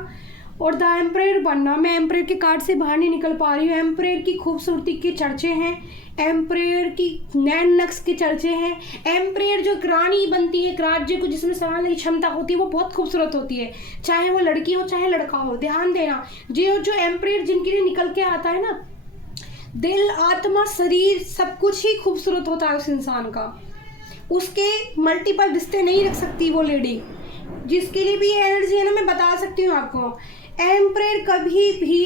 और द एम्परेट बनना, मैं एम्परेट के कार्ड से बाहर नहीं निकल पा रही हूँ। एम्परेट की खूबसूरती के चर्चे हैं, एम्परेट की नैन नक्श के चर्चे हैं। एम्परेट जो रानी बनती है, राज्य को जिसमें संभालने की क्षमता होती है, वो बहुत खूबसूरत होती है, चाहे वो लड़की हो चाहे लड़का हो। ध्यान देना, जो एम्परेट जिनके लिए निकल के आता है ना, दिल, आत्मा, शरीर, सब कुछ ही खूबसूरत होता है उस इंसान का। उसके मल्टीपल रिश्ते नहीं रख सकती वो लेडी, जिसके लिए भी एनर्जी है ना, मैं बता सकती हूँ आपको। एम्परेट कभी भी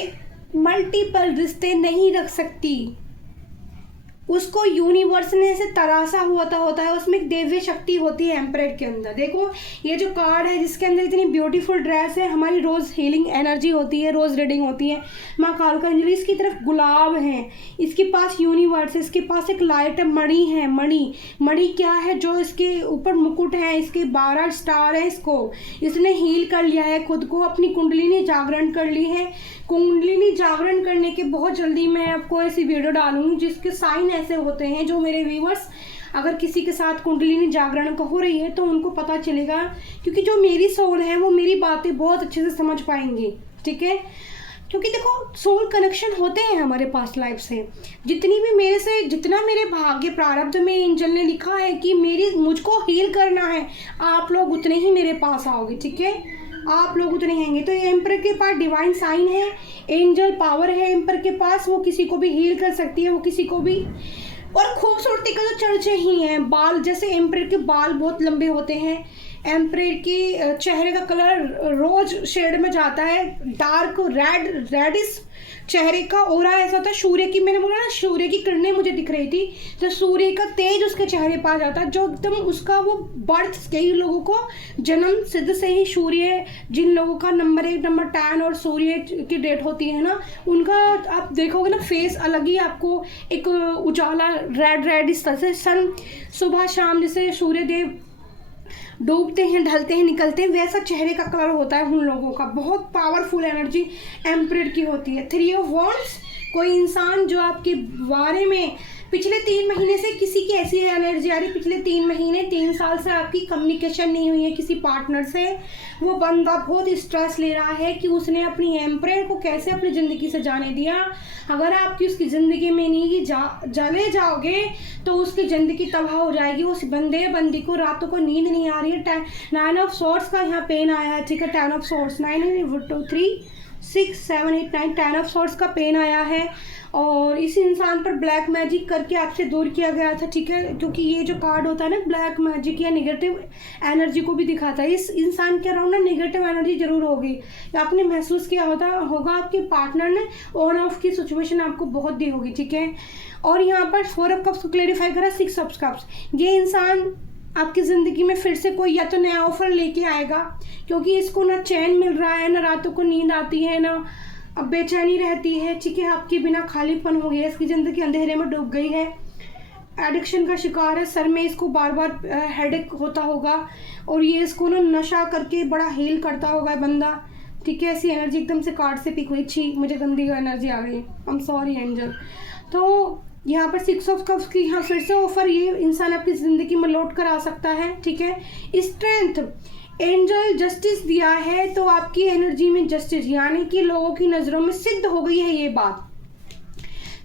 मल्टीपल रिश्ते नहीं रख सकती, उसको यूनिवर्स ने से तराशा होता है, उसमें एक दिव्य शक्ति होती है एम्परेट के अंदर। देखो, ये जो कार्ड है जिसके अंदर इतनी ब्यूटीफुल ड्रेस है, हमारी रोज़ हीलिंग एनर्जी होती है, रोज़ रीडिंग होती है, माँ कालका अंजलि। इसकी तरफ गुलाब है, इसके पास यूनिवर्स है, इसके पास एक लाइट मणि है। मणि क्या है? जो इसके ऊपर मुकुट है, इसके 12 स्टार है, इसने हील कर लिया है खुद को, अपनी कुंडलिनी जागरण कर ली है। कुंडलिनी जागरण करने के बहुत जल्दी मैं आपको ऐसी वीडियो डालूंगी जिसके साइन ऐसे होते हैं, जो मेरे व्यूअर्स अगर किसी के साथ कुंडलिनी जागरण का हो रही है तो उनको पता चलेगा, क्योंकि जो मेरी सोल है वो मेरी बातें बहुत अच्छे से समझ पाएंगी, ठीक है। क्योंकि देखो सोल कनेक्शन होते हैं हमारे पास्ट लाइफ से। जितना मेरे भाग्य प्रारब्ध में एंजल ने लिखा है कि मुझको हील करना है, आप लोग उतने ही मेरे पास आओगे, ठीक है, आप लोग उतने ही आएंगे। तो एम्पर के पास डिवाइन साइन है, एंजल पावर है एम्पर के पास, वो किसी को भी हील कर सकती है, वो किसी को भी। और खूबसूरती का तो चर्चे ही है, बाल जैसे एम्पर के बाल बहुत लंबे होते हैं, एम्परर की चेहरे का कलर रोज शेड में जाता है, डार्क रेडिश चेहरे का ओरा ऐसा था। सूर्य की, मैंने बोला ना सूर्य की किरणें मुझे दिख रही थी, तो सूर्य का तेज उसके चेहरे पर आ जाता है, जो एकदम उसका वो बर्थ, कई लोगों को जन्म सिद्ध से ही सूर्य, जिन लोगों का नंबर 1 नंबर 10 और सूर्य की डेट होती है ना, उनका आप देखोगे ना फेस अलग ही, आपको एक उजाला रेड इस तरह से सन सुबह शाम जैसे सूर्य देव डूबते हैं, ढलते हैं, निकलते हैं, वैसा चेहरे का कलर होता है उन लोगों का। बहुत पावरफुल एनर्जी एम्परर की होती है। 3 ऑफ वॉन्ड्स, कोई इंसान जो आपके बारे में पिछले 3 महीने से किसी की ऐसी एनर्जी आ रही, पिछले 3 महीने 3 साल से आपकी कम्युनिकेशन नहीं हुई है किसी पार्टनर से, वो बंदा बहुत स्ट्रेस ले रहा है कि उसने अपनी एम्परर को कैसे अपनी ज़िंदगी से जाने दिया। अगर आपकी उसकी ज़िंदगी में नहीं चले जाओगे तो उसकी ज़िंदगी तबाह हो जाएगी। उस बंदी को रातों को नींद नहीं आ रही है। 9 ऑफ सॉर्ड्स का यहाँ पेन आया है, ठीक है, 10 ऑफ सॉर्ड्स, 9 2 3 6 7 8 9 10 ऑफ सॉर्ड्स का पेन आया है। और इस इंसान पर ब्लैक मैजिक करके आपसे दूर किया गया था, ठीक है, क्योंकि ये जो कार्ड होता है ना ब्लैक मैजिक या नेगेटिव एनर्जी को भी दिखाता है। इस इंसान के अराउंड ना नेगेटिव एनर्जी जरूर होगी, आपने महसूस किया होगा आपके पार्टनर ने ऑन ऑफ की सिचुएशन आपको बहुत दी होगी, ठीक है। और यहाँ पर 4 ऑफ कप्स को क्लेरिफाई करा, 6 ऑफ कप्स, ये इंसान आपकी ज़िंदगी में फिर से कोई या तो नया ऑफर लेके आएगा, क्योंकि इसको ना चैन मिल रहा है, ना रातों को नींद आती है, ना अब बेचैनी रहती है, ठीक है, आपके बिना खालीपन हो गया, इसकी ज़िंदगी अंधेरे में डूब गई है, एडिक्शन का शिकार है, सर में इसको बार बार हेडेक होता होगा, और ये इसको ना नशा करके बड़ा हील करता होगा बंदा, ठीक है। ऐसी एनर्जी एकदम से कार्ड से पिक हुई, छी मुझे गंदी एनर्जी आ गई, आई एम सॉरी एंजल। तो यहाँ पर 6 ऑफ कप्स की यहाँ फिर से ऑफर ये इंसान आपकी ज़िंदगी में लौट कर आ सकता है, ठीक है। स्ट्रेंथ, एंजल जस्टिस दिया है, तो आपकी एनर्जी में जस्टिस, यानी कि लोगों की नज़रों में सिद्ध हो गई है ये बात।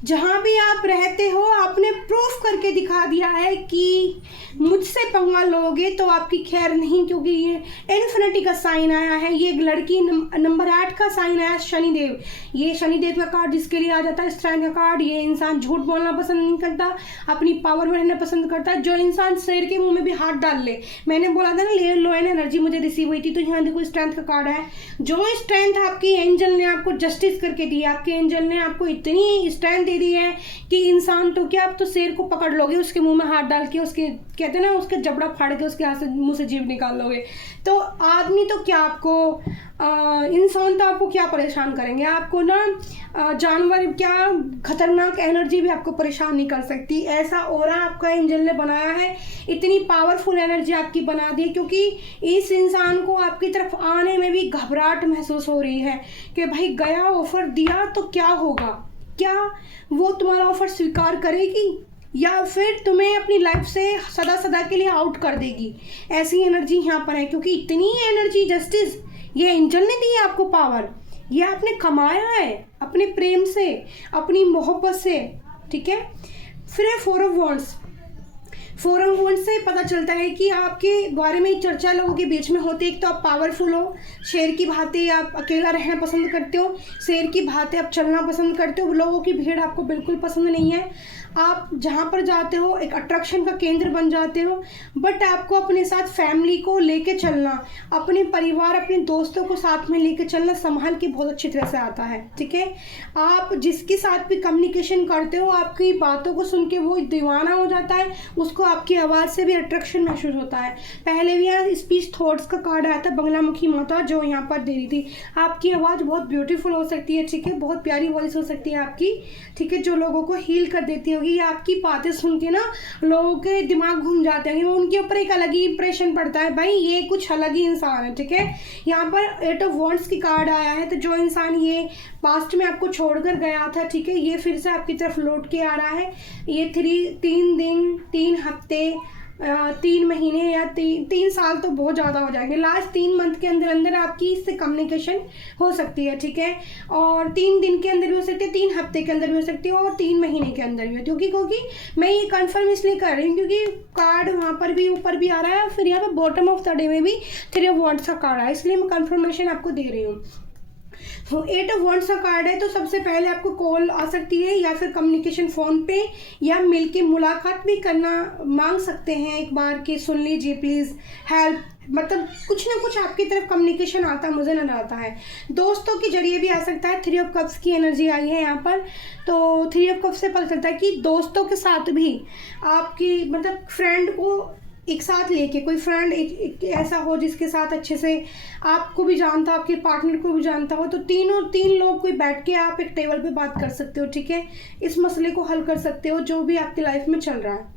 जहाँ भी आप रहते हो आपने प्रूफ करके दिखा दिया है कि मुझसे पंगा लोगे तो आपकी खैर नहीं, क्योंकि ये इन्फिनिटी का साइन आया है, ये एक लड़की नंबर 8 का साइन आया, शनिदेव। ये शनिदेव का कार्ड जिसके लिए आ जाता है स्ट्रेंथ का कार्ड। ये इंसान झूठ बोलना पसंद नहीं करता, अपनी पावर में रहना पसंद करता है। जो इंसान शेर के मुंह में भी हाथ डाल ले, मैंने बोला था ना लो एनर्जी मुझे रिसीव हुई थी, तो यहाँ देखो स्ट्रेंथ का कार्ड है। जो स्ट्रेंथ आपकी एंजल ने आपको जस्टिस करके दी, आपके एंजल ने आपको इतनी स्ट्रेंथ दे दी है कि इंसान तो क्या, आप तो शेर को पकड़ लोगे, उसके मुंह में हाथ डाल के, उसके कहते हैं ना उसके जबड़ा फाड़ के उसके हाथ से मुंह से जीभ निकाल लोगे। तो आदमी तो क्या आपको इंसान तो आपको क्या परेशान करेंगे, आपको ना जानवर क्या खतरनाक एनर्जी भी आपको परेशान नहीं कर सकती। ऐसा ऑरा आपका एंजल ने बनाया है, इतनी पावरफुल एनर्जी आपकी बना दी है, क्योंकि इस इंसान को आपकी तरफ आने में भी घबराहट महसूस हो रही है कि भाई गया ऑफर दिया तो क्या होगा, क्या वो तुम्हारा ऑफर स्वीकार करेगी या फिर तुम्हें अपनी लाइफ से सदा सदा के लिए आउट कर देगी। ऐसी एनर्जी यहाँ पर है, क्योंकि इतनी एनर्जी जस्टिस ये एंजल ने दी है आपको पावर, ये आपने कमाया है अपने प्रेम से, अपनी मोहब्बत से, ठीक है। फिर है 4 ऑफ वॉन्ड्स। 4 ऑफ वॉन्ड्स से पता चलता है कि आपके बारे में चर्चा लोगों के बीच में होती है। एक तो आप पावरफुल हो, शेर की भांति आप अकेला रहना पसंद करते हो, शेर की भांति आप चलना पसंद करते हो, लोगों की भीड़ आपको बिल्कुल पसंद नहीं है, आप जहाँ पर जाते हो एक अट्रैक्शन का केंद्र बन जाते हो। बट आपको अपने साथ फैमिली को लेके चलना, अपने परिवार अपने दोस्तों को साथ में लेके चलना संभाल के बहुत अच्छी तरह से आता है, ठीक है। आप जिसके साथ भी कम्युनिकेशन करते हो आपकी बातों को सुन के वो दीवाना हो जाता है, उसको आपकी आवाज़ से भी अट्रैक्शन महसूस होता है। पहले भी यहाँ स्पीच थॉट्स का कार्ड आया था, बंगलामुखी माता जो यहाँ पर दे रही थी। आपकी आवाज़ बहुत ब्यूटीफुल हो सकती है, ठीक है, बहुत प्यारी वॉइस हो सकती है आपकी, ठीक है, जो लोगों को हील कर देती है होगी, या आपकी बातें सुन के ना लोगों के दिमाग घूम जाते हैं, उनके ऊपर एक अलग ही इंप्रेशन पड़ता है, भाई ये कुछ अलग ही इंसान है, ठीक है। यहाँ पर 8 ऑफ वॉन्ड्स की कार्ड आया है, तो जो इंसान ये पास्ट में आपको छोड़कर गया था, ठीक है, ये फिर से आपकी तरफ लौट के आ रहा है। ये 3 दिन, 3 हफ्ते, 3 महीने या 3 साल तो बहुत ज़्यादा हो जाएंगे, लास्ट 3 मंथ के अंदर अंदर आपकी इससे कम्युनिकेशन हो सकती है, ठीक है। और 3 दिन के अंदर भी हो सकती है, 3 हफ्ते के अंदर भी हो सकती है, और 3 महीने के अंदर भी हो, क्योंकि मैं ये कंफर्म इसलिए कर रही हूँ क्योंकि कार्ड वहाँ पर भी ऊपर भी आ रहा है, फिर यहाँ पर बॉटम ऑफ द डे में भी 3 ऑफ वॉन्ड्स का कार्ड है, इसलिए मैं कंफर्मेशन आपको दे रही हूँ। 8 ऑफ वॉन्ड्स का कार्ड है, तो सबसे पहले आपको कॉल आ सकती है, या फिर कम्युनिकेशन फ़ोन पे, या मिल के मुलाकात भी करना मांग सकते हैं एक बार कि सुन लीजिए प्लीज़ हेल्प, मतलब कुछ ना कुछ आपकी तरफ कम्युनिकेशन आता मुझे नजर आता है। दोस्तों के जरिए भी आ सकता है, 3 ऑफ कप्स की एनर्जी आई है यहाँ पर, तो 3 ऑफ कप्स से पता चलता है कि दोस्तों के साथ भी आपकी मतलब फ्रेंड को एक साथ लेके, कोई फ्रेंड एक ऐसा हो जिसके साथ अच्छे से आपको भी जानता हो, आपके पार्टनर को भी जानता हो, तो 3 लोग कोई बैठ के आप एक टेबल पे बात कर सकते हो, ठीक है, इस मसले को हल कर सकते हो जो भी आपकी लाइफ में चल रहा है।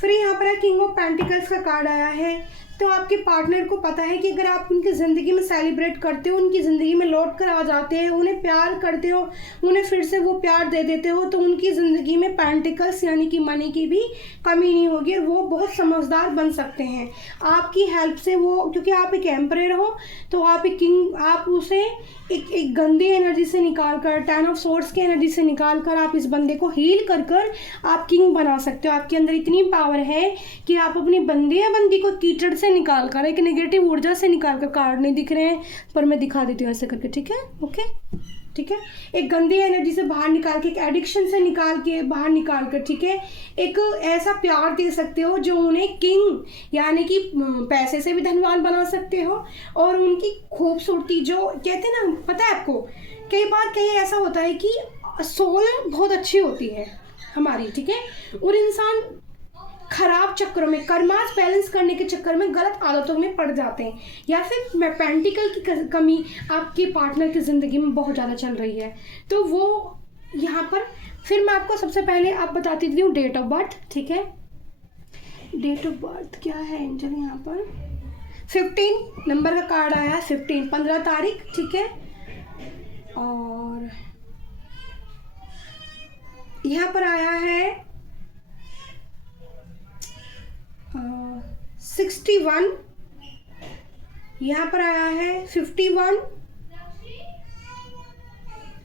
फिर यहाँ पर किंग ऑफ पेंटिकल्स का कार्ड आया है, तो आपके पार्टनर को पता है कि अगर आप उनकी ज़िंदगी में सेलिब्रेट करते हो, उनकी ज़िंदगी में लौट कर आ जाते हैं, उन्हें प्यार करते हो, उन्हें फिर से वो प्यार दे देते हो, तो उनकी ज़िंदगी में पेंटिकल्स यानी कि मनी की भी कमी नहीं होगी, और वो बहुत समझदार बन सकते हैं आपकी हेल्प से। वो क्योंकि आप एक एम्परर हो, तो आप एक किंग, आप उसे एक गंदी एनर्जी से निकाल कर, 10 ऑफ सोर्ड्स की एनर्जी से निकाल कर आप इस बंदे को हील कर कर आप किंग बना सकते हो। आपके अंदर इतनी पावर है कि आप अपनी बंदे या बंदी को कीचड़ से निकाल कर, एक नेगेटिव ऊर्जा से निकाल कर, कार्ड नहीं दिख रहे हैं पर मैं दिखा देती हूँ ऐसे करके, ठीक है, ओके, ठीक है, एक गंदी एनर्जी से बाहर निकाल के, एक एडिक्शन से निकाल के बाहर निकाल कर, ठीक है, एक ऐसा प्यार दे सकते हो जो उन्हें किंग यानी कि पैसे से भी धनवान बना सकते हो, और उनकी खूबसूरती जो कहते हैं ना, पता है आपको कई बार कहीं ऐसा होता है कि सोल बहुत अच्छी होती है हमारी, ठीक है, और इंसान खराब चक्करों में, कर्मास बैलेंस करने के चक्कर में गलत आदतों में पड़ जाते हैं, या फिर पेंटिकल की कमी आपके पार्टनर की ज़िंदगी में बहुत ज़्यादा चल रही है, तो वो यहाँ पर फिर मैं आपको सबसे पहले आप बताती हूँ डेट ऑफ बर्थ, ठीक है, डेट ऑफ बर्थ क्या है एंजल, यहाँ पर 15 नंबर का कार्ड आया है, 15 तारीख, ठीक है, और यहाँ पर आया है 61, यहाँ पर आया है 51,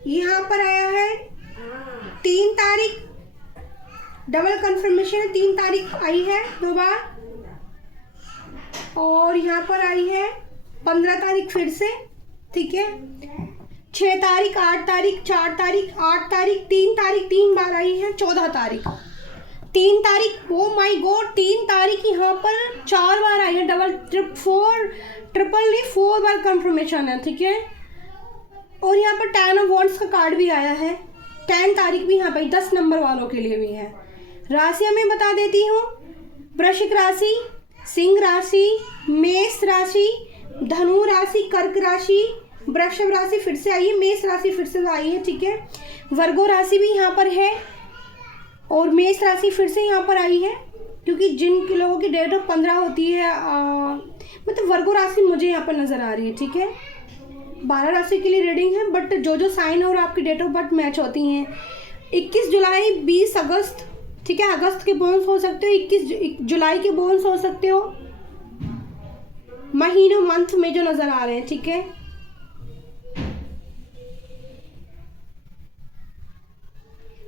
यहाँ पर आया है 3 तारीख, डबल कंफर्मेशन है, 3 तारीख आई है 2 बार, और यहाँ पर आई है 15 तारीख फिर से, ठीक है, 6 तारीख, 8 तारीख, 4 तारीख, 8 तारीख, 3 तारीख 3 बार आई है, 14 तारीख, 3 तारीख, ओ माई गॉड, 3 तारीख यहाँ पर 4 बार आई है, डबल ट्रिपल नहीं 4 बार कंफर्मेशन है, ठीक है, और यहाँ पर 10 ऑफ वॉन्ड्स का कार्ड भी आया है, 10 तारीख भी यहाँ पर 10 नंबर वालों के लिए भी है। राशियाँ मैं बता देती हूँ, वृश्चिक राशि, सिंह राशि, मेष राशि, धनु राशि, कर्क राशि, वृषभ राशि फिर से आई है, मेष राशि फिर से आई है, ठीक है, वर्गो राशि भी यहाँ पर है, और मेष राशि फिर से यहाँ पर आई है, क्योंकि जिन लोगों की डेट ऑफ 15 होती है मतलब वर्गो राशि मुझे यहाँ पर नज़र आ रही है, ठीक है, 12 राशि के लिए रीडिंग है, बट जो साइन और आपकी डेट ऑफ बर्थ मैच होती हैं, 21 जुलाई, 20 अगस्त, ठीक है, अगस्त के बोन्स हो सकते हो, 21 जुलाई के बोन्स हो सकते हो, महीनों मंथ में जो नज़र आ रहे हैं, ठीक है,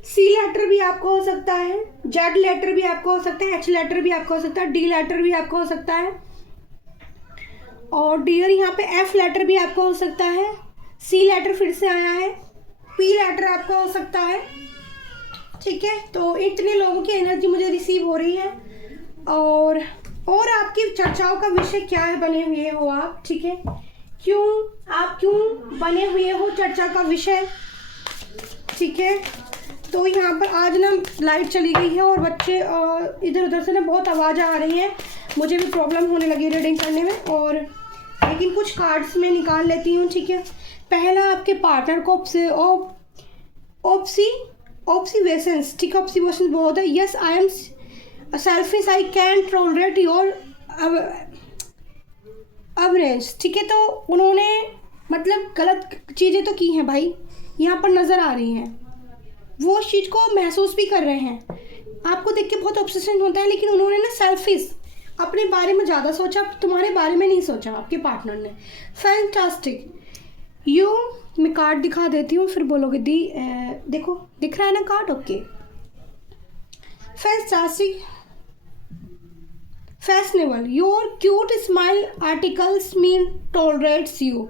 सी लेटर भी आपको हो सकता है, जेड लेटर भी आपको हो सकता है, एच लेटर भी आपको हो सकता है, डी लेटर भी आपको हो सकता है, और डियर यहाँ पे एफ लेटर भी आपको हो सकता है, सी लेटर फिर से आया है, पी लेटर आपको हो सकता है, ठीक है, तो इतने लोगों की एनर्जी मुझे रिसीव हो रही है, और आपकी चर्चाओं का विषय क्या है, बने हुए हो आप, ठीक है, क्यों बने हुए हो चर्चा का विषय, ठीक है, तो यहाँ पर आज ना लाइट चली गई है और बच्चे इधर उधर से ना बहुत आवाज़ आ रही है, मुझे भी प्रॉब्लम होने लगी रीडिंग करने में, और लेकिन कुछ कार्ड्स में निकाल लेती हूँ, ठीक है। पहला आपके पार्टनर को ऑब्सिवेशंस, ठीक है, ऑब्सिवेशन बहुत है। Yes I am selfish, I can tolerate your average, ठीक है। तो उन्होंने मतलब गलत चीज़ें तो की हैं भाई, यहाँ पर नज़र आ रही हैं, वो उस चीज़ को महसूस भी कर रहे हैं। आपको देख के बहुत ऑब्सेशन होता है, लेकिन उन्होंने ना सेल्फिश अपने बारे में ज़्यादा सोचा, तुम्हारे बारे में नहीं सोचा आपके पार्टनर ने। फैंटास्टिक यू, मैं कार्ड दिखा देती हूँ फिर बोलोगे दी। देखो दिख रहा है ना card, okay. Fantastic, fashionable, your cute smile articles mean tolerates you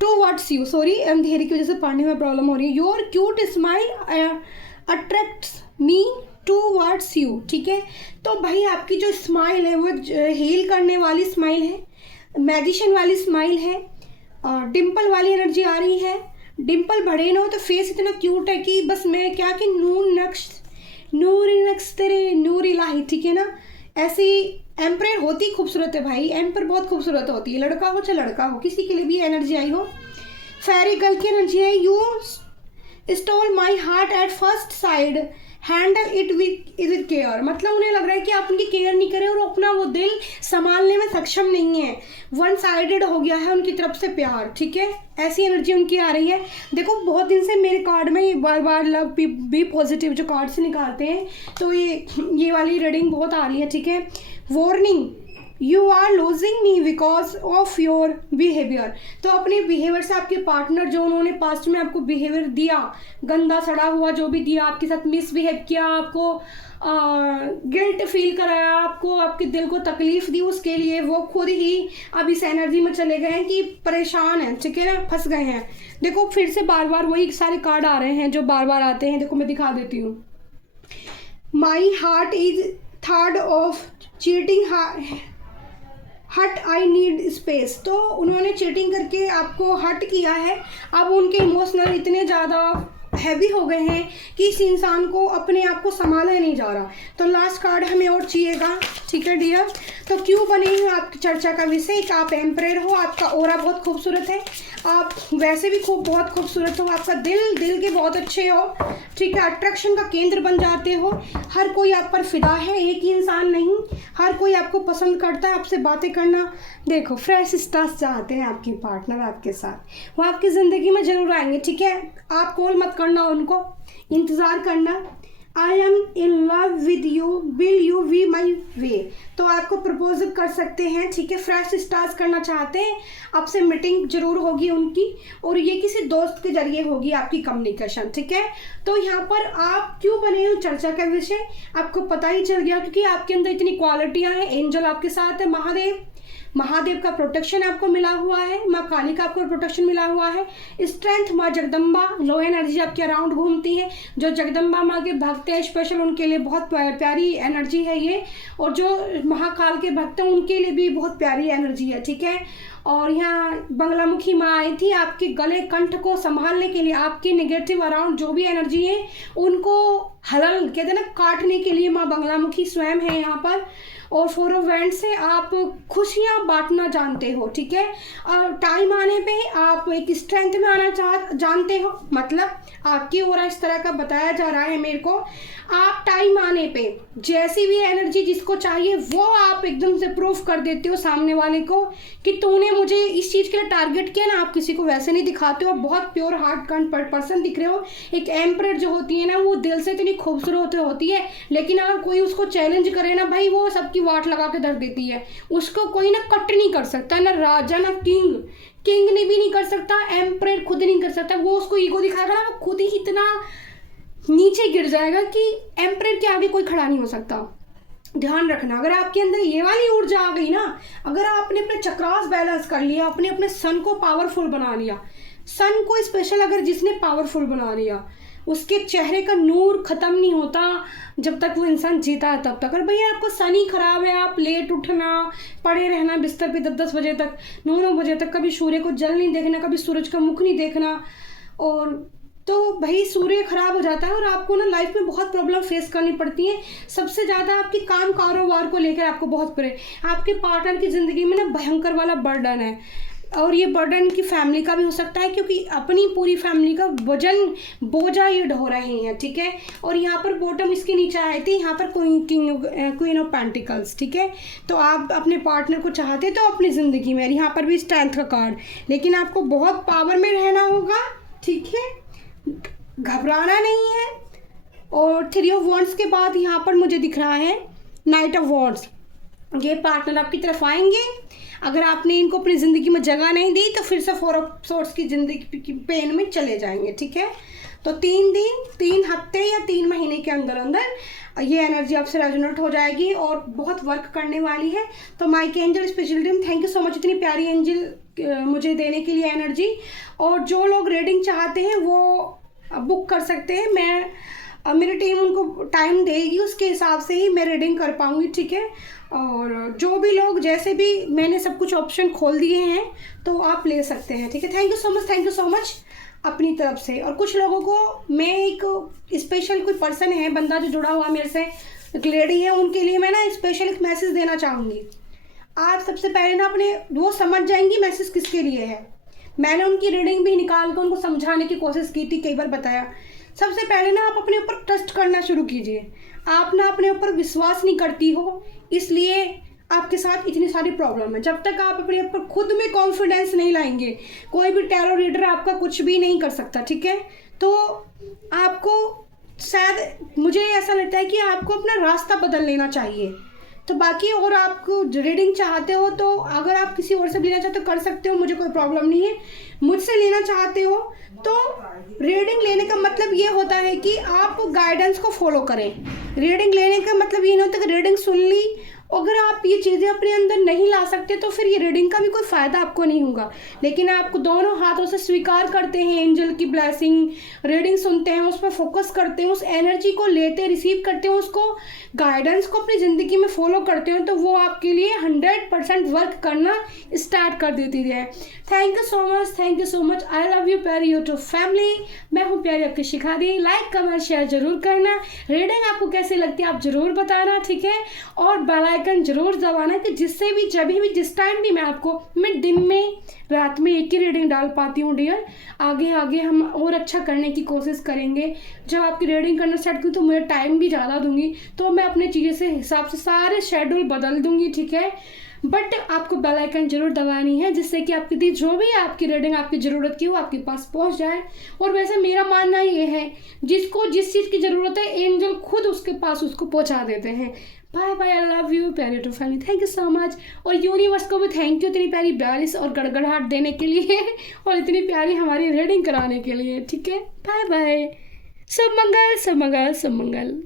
towards you, sorry अंधेरे की वजह से पढ़ने में प्रॉब्लम हो रही है। Your cute smile attracts me towards you, ठीक है। तो भाई आपकी जो स्माइल है वो हील करने वाली स्माइल है, मैजिशियन वाली स्माइल है, डिम्पल वाली एनर्जी आ रही है। डिम्पल बढ़े ना हो तो फेस इतना क्यूट है कि बस मैं क्या कि नूरी नक्श तेरे नूर इलाही, ठीक है ना। ऐसी एम्पर होती खूबसूरत है भाई, एम्पर बहुत खूबसूरत होती है, लड़का हो चाहे लड़का हो, किसी के लिए भी एनर्जी आई हो। फेरी गर्ल की एनर्जी है। You stole my heart at first side, handle it with care, मतलब उन्हें लग रहा है कि आप उनकी केयर नहीं करें और अपना वो दिल संभालने में सक्षम नहीं है, वन साइडेड हो गया है उनकी तरफ से प्यार, ठीक है। ऐसी एनर्जी उनकी आ रही है। देखो बहुत दिन से मेरे कार्ड में बार बार लव बी पॉजिटिव जो कार्ड से निकालते हैं, तो ये वाली रीडिंग बहुत आ रही है, ठीक है। Warning, you are losing me because of your behaviour, तो अपने बिहेवियर से आपके पार्टनर जो उन्होंने पास्ट में आपको बिहेवियर दिया, गंदा सड़ा हुआ जो भी दिया, आपके साथ मिसबिहेव किया, आपको गिल्ट फील कराया, आपको आपके दिल को तकलीफ दी, उसके लिए वो खुद ही अब इस एनर्जी में चले गए हैं कि परेशान हैं, ठीक है ना, फंस गए हैं। देखो फिर से बार बार वही सारे कार्ड आ रहे हैं जो बार बार आते हैं। देखो मैं दिखा देती हूँ। My heart is third of cheating हट, आई नीड स्पेस, तो उन्होंने चीटिंग करके आपको हट किया है। अब उनके इमोशनल इतने ज़्यादा हैवी हो गए हैं कि इस इंसान को अपने आप को संभाला नहीं जा रहा। तो लास्ट कार्ड हमें और चाहिएगा, ठीक है डियर। तो क्यों बने हैं आपकी चर्चा का विषय कि आप एम्परर हो, आपका ऑरा बहुत खूबसूरत है, आप वैसे भी बहुत खूबसूरत हो, आपका दिल के बहुत अच्छे हो, ठीक है, अट्रैक्शन का केंद्र बन जाते हो, हर कोई आप पर फिदा है, एक ही इंसान नहीं, हर कोई आपको पसंद करता है, आपसे बातें करना। देखो फ्रेश स्टार्ट चाहते हैं आपके पार्टनर आपके साथ, वो आपकी ज़िंदगी में ज़रूर आएंगे, ठीक है। आप कॉल मत करना उनको, इंतज़ार करना। I am in love with you, will you we my way, तो आपको प्रपोज कर सकते हैं, ठीक है। फ्रेश स्टार्ट करना चाहते हैं, आपसे मीटिंग जरूर होगी उनकी, और ये किसी दोस्त के जरिए होगी आपकी कम्युनिकेशन, ठीक है। तो यहाँ पर आप क्यों बने हो चर्चा का विषय आपको पता ही चल गया, क्योंकि आपके अंदर इतनी क्वालिटियाँ हैं। एंजल आपके साथ है, महादेव का प्रोटेक्शन आपको मिला हुआ है, माँ काली का आपको प्रोटेक्शन मिला हुआ है, स्ट्रेंथ माँ जगदम्बा, लो एनर्जी आपके अराउंड घूमती है। जो जगदम्बा माँ के भक्त हैं स्पेशल उनके लिए बहुत प्यारी एनर्जी है ये, और जो महाकाल के भक्त हैं उनके लिए भी बहुत प्यारी एनर्जी है, ठीक है। और यहाँ बंगलामुखी माँ आई थी आपके गले कंठ को संभालने के लिए, आपके नेगेटिव अराउंड जो भी एनर्जी है उनको हलल कहते हैं ना, काटने के लिए माँ बंगलामुखी स्वयं है यहाँ पर। और 4 ऑफ वैंड से आप खुशियाँ बांटना जानते हो, ठीक है। और टाइम आने पे आप एक स्ट्रेंथ में आना जानते हो, मतलब आपकी ओर इस तरह का बताया जा रहा है मेरे को। आप टाइम आने पे जैसी भी एनर्जी जिसको चाहिए वो आप एकदम से प्रूफ कर देते हो सामने वाले को कि तूने मुझे इस चीज़ के लिए टारगेट किया ना। आप किसी को वैसे नहीं दिखाते हो, बहुत प्योर हार्ट काइंड पर्सन दिख रहे हो। एक एम्परर जो होती है ना वो दिल से इतनी खूबसूरत होती है, लेकिन अगर कोई उसको चैलेंज करे ना भाई, वो सबकी वाट लगा के धर देती है। उसको कोई ना कट नहीं कर सकता, ना राजा ना किंग ने भी नहीं कर सकता, एम्परर खुद नहीं कर सकता। वो उसको ईगो दिखाएगा ना, वो खुद ही इतना नीचे गिर जाएगा कि एम्परर के आगे कोई खड़ा नहीं हो सकता। ध्यान रखना, अगर आपके अंदर ये वाली ऊर्जा आ गई ना, अगर आपने अपने चक्रास बैलेंस कर लिया, आपने अपने सन को पावरफुल बना लिया, सन को स्पेशल अगर जिसने पावरफुल बना लिया, उसके चेहरे का नूर ख़त्म नहीं होता जब तक वो इंसान जीता है तब तक। और भैया आपको सन ही खराब है, आप लेट उठना, पड़े रहना बिस्तर पे 10-10 बजे तक, 9-9 बजे तक, कभी सूर्य को जल नहीं देखना, कभी सूरज का मुख नहीं देखना, और तो भाई सूर्य खराब हो जाता है और आपको ना लाइफ में बहुत प्रॉब्लम फेस करनी पड़ती है। सबसे ज़्यादा आपकी काम कारोबार को लेकर आपको बहुत आपके पार्टनर की ज़िंदगी में ना भयंकर वाला बर्डन है। और ये बर्डन की फैमिली का भी हो सकता है, क्योंकि अपनी पूरी फैमिली का वजन बोझा ये ढो रहे हैं, ठीक है। और यहाँ पर बॉटम इसके नीचे आए थे, यहाँ पर क्वीन ऑफ पेंटिकल्स, ठीक है। तो आप अपने पार्टनर को चाहते तो अपनी ज़िंदगी में, यहाँ पर भी स्ट्रेंथ का कार्ड, लेकिन आपको बहुत पावर में रहना होगा, ठीक है, घबराना नहीं है। और 3 ऑफ वॉन्ड्स के बाद यहाँ पर मुझे दिख रहा है नाइट ऑफ वॉन्ड्स। ये पार्टनर आपकी तरफ आएंगे, अगर आपने इनको अपनी ज़िंदगी में जगह नहीं दी तो फिर से 4 ऑफ सोर्ड्स की ज़िंदगी की पेन में चले जाएंगे, ठीक है। तो 3 दिन, 3 हफ्ते या 3 महीने के अंदर अंदर ये एनर्जी आपसे रेजोनेट हो जाएगी और बहुत वर्क करने वाली है। तो mic angel special team, thank you so much इतनी प्यारी एंजल मुझे देने के लिए एनर्जी। और जो लोग रीडिंग चाहते हैं वो बुक कर सकते हैं, मेरी टीम उनको टाइम देगी, उसके हिसाब से ही मैं रीडिंग कर पाऊँगी, ठीक है। और जो भी लोग, जैसे भी मैंने सब कुछ ऑप्शन खोल दिए हैं तो आप ले सकते हैं, ठीक है। थैंक यू सो मच अपनी तरफ से। और कुछ लोगों को मैं एक स्पेशल कोई पर्सन है, बंदा जो जुड़ा हुआ मेरे से, एक लेडी है, उनके लिए मैं ना स्पेशल एक मैसेज देना चाहूँगी। आप सबसे पहले ना अपने वो समझ जाएंगी मैसेज किसके लिए है। मैंने उनकी रीडिंग भी निकाल कर उनको समझाने की कोशिश की थी, कई बार बताया। सबसे पहले ना आप अपने ऊपर ट्रस्ट करना शुरू कीजिए। आप ना अपने ऊपर विश्वास नहीं करती हो, इसलिए आपके साथ इतनी सारी प्रॉब्लम है। जब तक आप अपने ऊपर खुद में कॉन्फिडेंस नहीं लाएंगे, कोई भी टैरो रीडर आपका कुछ भी नहीं कर सकता, ठीक है। तो आपको शायद, मुझे ऐसा लगता है कि आपको अपना रास्ता बदल लेना चाहिए। तो बाकी और आपको रीडिंग चाहते हो तो अगर आप किसी और से लेना चाहते हो कर सकते हो, मुझे कोई प्रॉब्लम नहीं है। मुझसे लेना चाहते हो तो रीडिंग लेने का मतलब ये होता है कि आप गाइडेंस को फॉलो करें। रीडिंग लेने का मतलब ये नहीं होता कि रीडिंग सुन ली, अगर आप ये चीज़ें अपने अंदर नहीं ला सकते तो फिर ये रीडिंग का भी कोई फ़ायदा आपको नहीं होगा। लेकिन आपको दोनों हाथों से स्वीकार करते हैं एंजल की ब्लेसिंग, रीडिंग सुनते हैं, उस पर फोकस करते हैं, उस एनर्जी को लेते रिसीव करते हैं, उसको गाइडेंस को अपनी ज़िंदगी में फॉलो करते हैं, तो वो आपके लिए 100% वर्क करना स्टार्ट कर देती है। Thank you so much. I love you प्यारी यूट्यूब फैमिली। मैं हूँ प्यारी आपकी शिखा दी। लाइक कमेंट शेयर जरूर करना। रीडिंग आपको कैसी लगती है आप ज़रूर बताना, ठीक है। और बेल आइकन जरूर दबाना कि जिससे भी, जब भी, जिस टाइम भी मैं दिन में, रात में एक ही रीडिंग डाल पाती हूँ डियर। आगे हम और अच्छा करने की कोशिश करेंगे। जब आपकी रीडिंग करना स्टार्ट करूँ तो मैं टाइम भी ज़्यादा दूंगी, तो मैं अपने चीज़ें से हिसाब से सारे शेड्यूल बदल दूंगी, ठीक है। बट आपको बेल आइकन जरूर दबानी है, जिससे कि आपकी जो भी आपकी रीडिंग आपकी ज़रूरत की हो आपके पास पहुंच जाए। और वैसे मेरा मानना ये है, जिसको जिस चीज़ की ज़रूरत है एंजल खुद उसके पास उसको पहुंचा देते हैं। Bye bye, I love you प्यारी to family. Thank you so much. और यूनिवर्स को भी थैंक यू इतनी प्यारी बैलिस और गड़गड़ाहट देने के लिए और इतनी प्यारी हमारी रीडिंग कराने के लिए, ठीक है। Bye bye. सब मंगल।